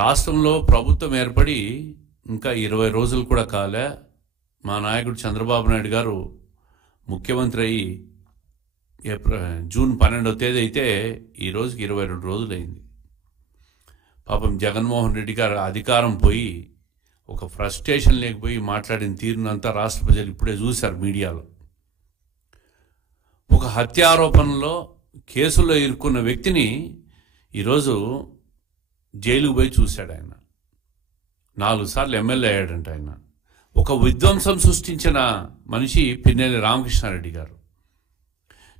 రాష్ట్రంలో ప్రభుత్వం ఏర్పడి ఇంకా 20 రోజులు కూడా కాలే. మా నాయకుడు చంద్రబాబు నాయుడు గారు ముఖ్యమంత్రి అయ్యి జూన్ 12వ తేదీ అయితే ఈ రోజుకి 22 రోజులైంది. పాపం జగన్మోహన్ రెడ్డి గారు అధికారం పోయి ఒక ఫ్రస్ట్రేషన్ లేకపోయి మాట్లాడిన తీరునంతా రాష్ట్ర ప్రజలు ఇప్పుడే చూశారు మీడియాలో. ఒక హత్య ఆరోపణలో కేసుల్లో ఇరుక్కున్న వ్యక్తిని ఈరోజు జైలుకు పోయి చూశాడు. ఆయన 4 సార్లు ఎమ్మెల్యే అయ్యాడంట. ఆయన ఒక విధ్వంసం సృష్టించిన మనిషి పిన్నెల్లి రామకృష్ణారెడ్డి గారు.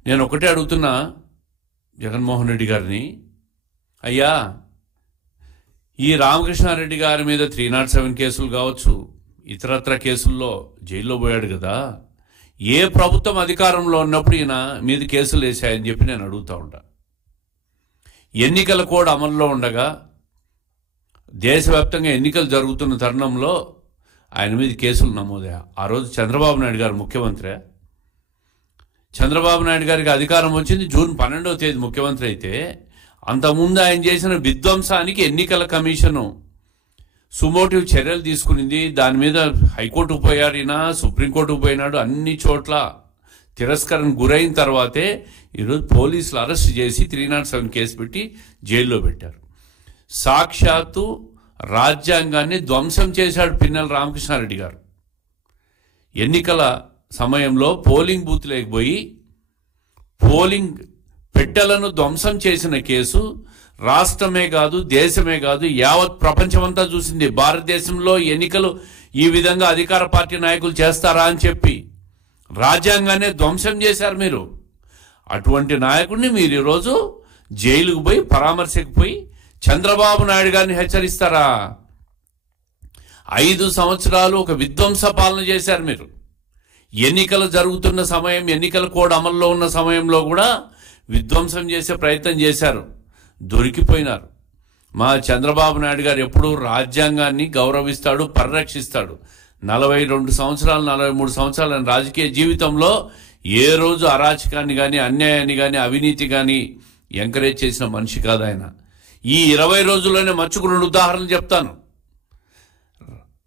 నేను ఒకటే అడుగుతున్నా జగన్మోహన్ రెడ్డి గారిని, అయ్యా ఈ రామకృష్ణారెడ్డి గారి మీద 307 కేసులు కావచ్చు, ఇతరత్ర కేసుల్లో జైల్లో పోయాడు కదా, ఏ ప్రభుత్వం అధికారంలో ఉన్నప్పుడు ఈయన మీద కేసులు వేసాయని చెప్పి నేను అడుగుతూ ఉంటా. ఎన్నికల కోడ్ అమల్లో ఉండగా దేశవ్యాప్తంగా ఎన్నికలు జరుగుతున్న తరుణంలో ఆయన మీద కేసులు నమోదయ్యా. ఆ రోజు చంద్రబాబు నాయుడు గారు ముఖ్యమంత్రి. చంద్రబాబు నాయుడు గారికి అధికారం వచ్చింది జూన్ 12వ తేదీ ముఖ్యమంత్రి అయితే, అంతకుముందు ఆయన చేసిన విధ్వంసానికి ఎన్నికల కమిషను సుమోటివ్ చర్యలు తీసుకునింది. దాని మీద హైకోర్టుకు పోయాడు, ఈయన సుప్రీంకోర్టుకు పోయినాడు. అన్ని చోట్ల తిరస్కరణకు గురైన తర్వాతే ఈరోజు పోలీసులు అరెస్ట్ చేసి 307 కేసు పెట్టి జైల్లో పెట్టారు. సాక్షాత్తు రాజ్యాంగాన్ని ధ్వంసం చేశాడు పిన్నెల్లి రామకృష్ణారెడ్డి గారు. ఎన్నికల సమయంలో పోలింగ్ బూత్ లేకపోయి పోలింగ్ పెట్టెలను ధ్వంసం చేసిన కేసు రాష్ట్రమే కాదు, దేశమే కాదు, యావత్ ప్రపంచమంతా చూసింది. భారతదేశంలో ఎన్నికలు ఈ విధంగా అధికార పార్టీ నాయకులు చేస్తారా అని చెప్పి రాజ్యాంగాన్ని ధ్వంసం చేశారు మీరు. అటువంటి నాయకుడిని మీరు ఈరోజు జైలుకు పోయి పరామర్శకు పోయి చంద్రబాబు నాయుడు గారిని హెచ్చరిస్తారా? 5 సంవత్సరాలు ఒక విధ్వంస పాలన చేశారు మీరు. ఎన్నికలు జరుగుతున్న సమయం, ఎన్నికల కోడ్ అమల్లో ఉన్న సమయంలో కూడా విధ్వంసం చేసే ప్రయత్నం చేశారు, దొరికిపోయినారు. మా చంద్రబాబు నాయుడు గారు ఎప్పుడూ రాజ్యాంగాన్ని గౌరవిస్తాడు, పరిరక్షిస్తాడు. 42 సంవత్సరాలు 43 సంవత్సరాల రాజకీయ జీవితంలో ఏ రోజు అరాచకాన్ని కానీ, అన్యాయాన్ని కానీ, అవినీతి కానీ ఎంకరేజ్ చేసిన మనిషి కాదు ఆయన. ఈ 20 రోజుల్లోనే మచ్చుకు 2 ఉదాహరణలు చెప్తాను.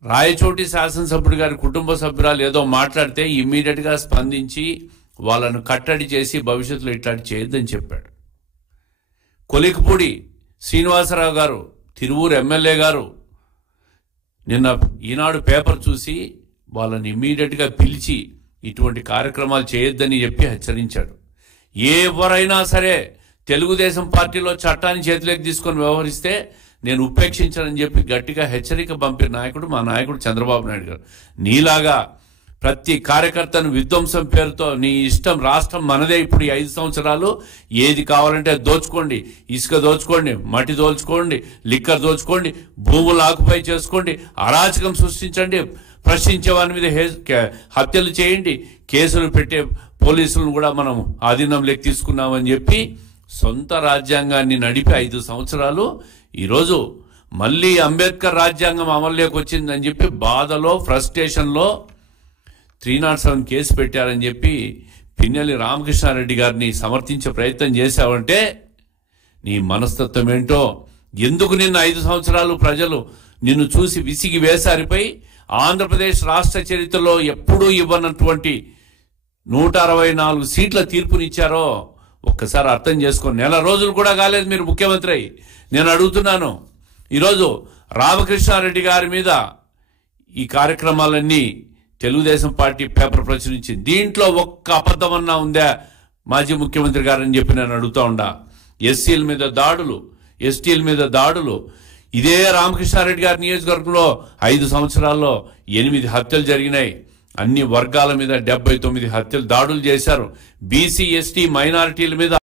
రాయచోటి శాసనసభ్యుడి గారి కుటుంబ సభ్యురాలు ఏదో మాట్లాడితే ఇమ్మీడియట్గా స్పందించి వాళ్ళను కట్టడి చేసి భవిష్యత్తులో ఇట్లాంటి చేయొద్దని చెప్పాడు. కొలికపూడి శ్రీనివాసరావు గారు, తిరువూరు ఎమ్మెల్యే గారు నిన్న ఈనాడు పేపర్ చూసి వాళ్ళని ఇమ్మీడియట్గా పిలిచి ఇటువంటి కార్యక్రమాలు చేయొద్దని చెప్పి హెచ్చరించాడు. ఎవరైనా సరే తెలుగుదేశం పార్టీలో చట్టాన్ని చేతిలోకి తీసుకొని వ్యవహరిస్తే నేను ఉపేక్షించానని చెప్పి గట్టిగా హెచ్చరిక పంపిన నాయకుడు మా నాయకుడు చంద్రబాబు నాయుడు గారు. నీలాగా ప్రతి కార్యకర్తను విధ్వంసం పేరుతో నీ ఇష్టం, రాష్ట్రం మనదే, ఇప్పుడు ఈ 5 సంవత్సరాలు ఏది కావాలంటే దోచుకోండి, ఇసుక దోచుకోండి, మట్టి దోచుకోండి, లిక్కర్ దోచుకోండి, భూములు ఆకుపై చేసుకోండి, అరాచకం సృష్టించండి, ప్రశ్నించే వారి మీద హత్యలు చేయండి, కేసులు పెట్టే పోలీసులను కూడా మనం ఆధీనంలోకి తీసుకున్నామని చెప్పి సొంత రాజ్యాంగాన్ని నడిపి 5 సంవత్సరాలు ఈరోజు మళ్ళీ అంబేద్కర్ రాజ్యాంగం అమల్లోకి వచ్చిందని చెప్పి బాధలో, ఫ్రస్ట్రేషన్లో 307 కేసు పెట్టారని చెప్పి పిన్నెల్లి రామకృష్ణారెడ్డి గారిని సమర్థించే ప్రయత్నం చేశావంటే నీ మనస్తత్వం ఏంటో, ఎందుకు నిన్న 5 సంవత్సరాలు ప్రజలు నిన్ను చూసి విసిగి వేసారిపోయి ఆంధ్రప్రదేశ్ రాష్ట్ర చరిత్రలో ఎప్పుడూ ఇవ్వనటువంటి 164 సీట్ల తీర్పునిచ్చారో ఒక్కసారి అర్థం చేసుకొని. 1 నెల రోజులు కూడా కాలేదు మీరు ముఖ్యమంత్రి అయ్యి. నేను అడుగుతున్నాను, ఈరోజు రామకృష్ణారెడ్డి గారి మీద ఈ కార్యక్రమాలన్నీ తెలుగుదేశం పార్టీ పేపర్ ప్రచురించింది. దీంట్లో ఒక్క అబద్ధమన్నా ఉందా మాజీ ముఖ్యమంత్రి గారని చెప్పి నేను అడుగుతా ఉండా. ఎస్సీల మీద దాడులు, ఎస్టీల మీద దాడులు, ఇదే రామకృష్ణారెడ్డి గారి నియోజకవర్గంలో 5 సంవత్సరాల్లో 8 హత్యలు జరిగినాయి. అన్ని వర్గాల మీద 79 హత్యలు, దాడులు చేశారు. బీసీ, ఎస్టీ, మైనారిటీల మీద